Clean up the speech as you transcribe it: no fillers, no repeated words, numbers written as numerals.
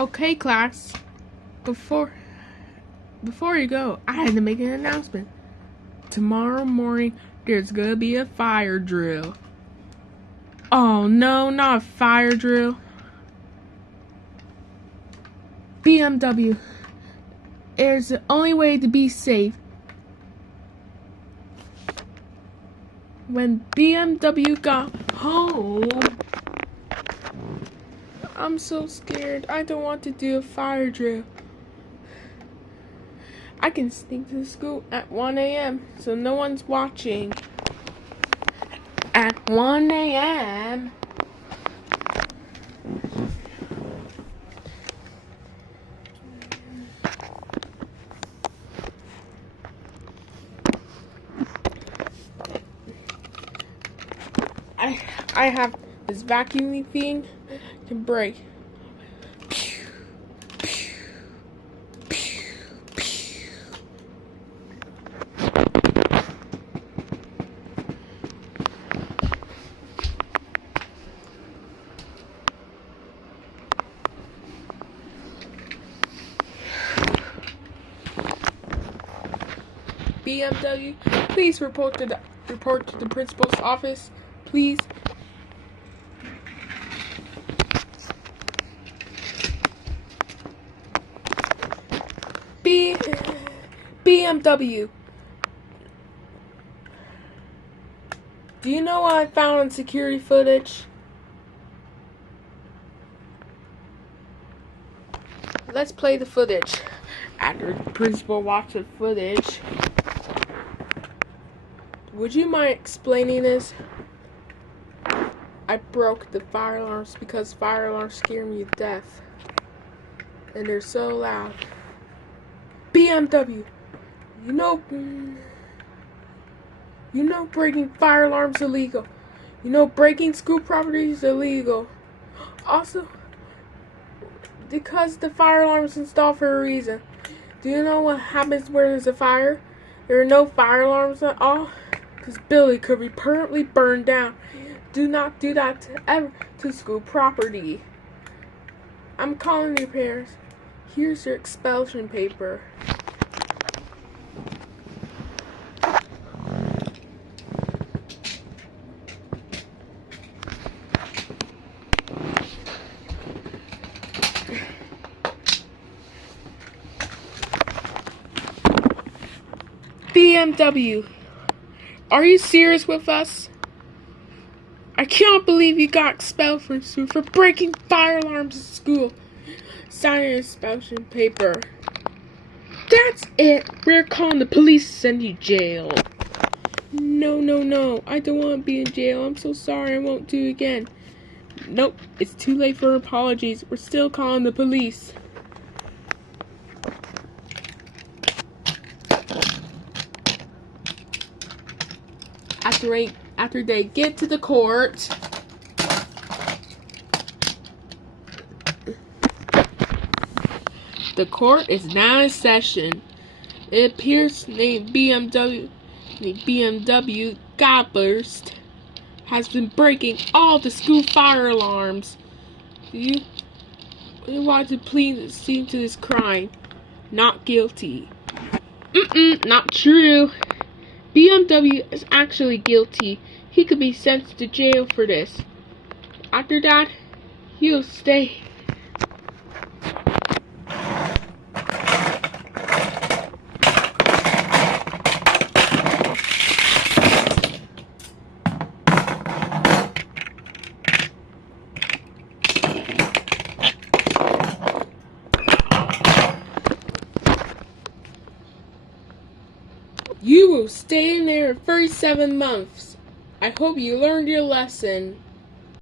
Okay, class. Before you go, I had to make an announcement. Tomorrow morning, there's gonna be a fire drill. Oh no, not a fire drill. BMW. It's the only way to be safe. When BMW got home, I'm so scared. I don't want to do a fire drill. I can sneak to school at 1 a.m. so no one's watching. At 1 a.m. I have this vacuuming thing can break. BMW, please report to the principal's office, please. BMW. Do you know what I found in security footage? Let's play the footage. After the principal watched the footage, would you mind explaining this? I broke the fire alarms because fire alarms scare me to death. And they're so loud. BMW, you know breaking fire alarms is illegal. You know breaking school property is illegal. Also, because the fire alarm is installed for a reason. Do you know what happens where there's a fire? There are no fire alarms at all. Because Billy could be permanently burned down. Do not do that to school property. I'm calling your parents. Here's your expulsion paper. BMW, are you serious with us? I can't believe you got expelled from school for breaking fire alarms at school. Sign an expulsion paper. That's it. We're calling the police to send you to jail. No. I don't want to be in jail. I'm so sorry. I won't do it again. Nope. It's too late for apologies. We're still calling the police. After they get to the court, the court is now in session. It appears named BMW Godburst has been breaking all the school fire alarms. You want to plead to this crime? Not guilty. Not true. BMW is actually guilty. He could be sent to jail for this. After that, he'll stay. You will stay in there for 37 months. I hope you learned your lesson.